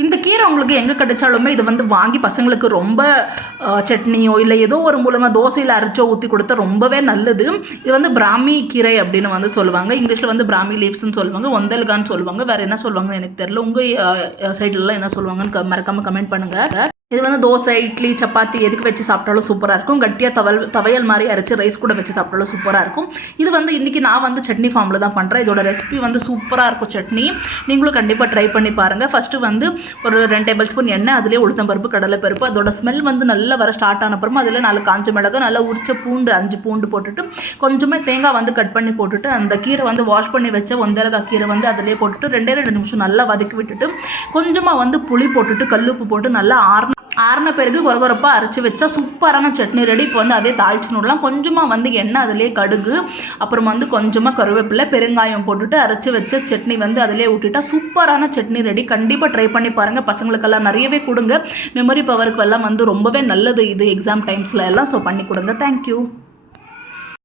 இந்த கீரை உங்களுக்கு எங்கே கிடைச்சாலுமே இது வந்து வாங்கி பசங்களுக்கு ரொம்ப சட்னியோ இல்லை ஏதோ ஒரு மூலமாக தோசையில் அரைச்சோ ஊற்றி கொடுத்தா ரொம்பவே நல்லது. இது வந்து பிராமி கீரை அப்படின்னு வந்து சொல்லுவாங்க. இங்கிலீஷில் வந்து பிராமி லீவ்ஸ்ன்னு சொல்லுவாங்க, ஒந்தல்கான்னு சொல்லுவாங்க, வேறு என்ன சொல்லுவாங்கன்னு எனக்கு தெரியல. உங்கள் சைட்லலாம் என்ன சொல்லுவாங்கன்னு மறக்காமல் கமெண்ட் பண்ணுங்கள். இது வந்து தோசை, இட்லி, சப்பாத்தி எதுக்கு வச்சு சாப்பிட்டாலும் சூப்பராக இருக்கும். கட்டியாக துவையல் மாதிரி அரைச்சி ரைஸ் கூட வச்சு சாப்பிட்டாலும் சூப்பராக இருக்கும். இது வந்து இன்றைக்கி நான் வந்து சட்னி ஃபார்மில் தான் பண்ணுறேன். இதோட ரெசிபி வந்து சூப்பராக இருக்கும் சட்னி. நீங்களும் கண்டிப்பாக ட்ரை பண்ணி பாருங்கள். ஃபஸ்ட்டு வந்து ஒரு 2 டேபிள் ஸ்பூன் எண்ணெய், அதிலே உளுத்தம்பருப்பு, கடலைப்பருப்பு, அதோட ஸ்மெல் வந்து நல்லா வர ஸ்டார்ட் ஆன அப்புறமா அதில் 4 காஞ்ச மிளகாய், நல்லா உரிச்ச பூண்டு 5 பூண்டு போட்டுட்டு கொஞ்சமே தேங்காய் வந்து கட் பண்ணி போட்டுட்டு அந்த கீரை வந்து வாஷ் பண்ணி வச்ச ஒந்தலகாய் கீரை வந்து அதிலே போட்டுட்டு 2 நிமிஷம் நல்லா வதக்கி விட்டுட்டு கொஞ்சமாக வந்து புளி போட்டுட்டு கல்லுப்பு போட்டு நல்லா ஆறின பிறகு கொரகொரப்பாக அரைச்சி வச்சா சூப்பரான சட்னி ரெடி. இப்போ வந்து அதே தாளிச்சு நூடலாம். கொஞ்சமாக வந்து எண்ணெய், அதிலே கடுகு, அப்புறம் வந்து கொஞ்சமாக கருவேப்பிலை, பெருங்காயம் போட்டுட்டு அரைச்சி வச்ச சட்னி வந்து அதிலே விட்டுட்டா சூப்பரான சட்னி ரெடி. கண்டிப்பாக ட்ரை பண்ணி பாருங்கள். பசங்களுக்கெல்லாம் நிறையவே கொடுங்க. மெமரி பவருக்கு எல்லாம் வந்து ரொம்பவே நல்லது இது எக்ஸாம் டைம்ஸில் எல்லாம். ஸோ பண்ணி கொடுங்க. தேங்க்யூ.